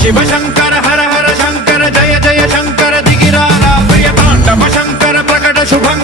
శివ శంకర హర హర శంకర జయ జయ శంకర దిగిరారా ప్రియ తాండవ శంకర ప్రకట శుభం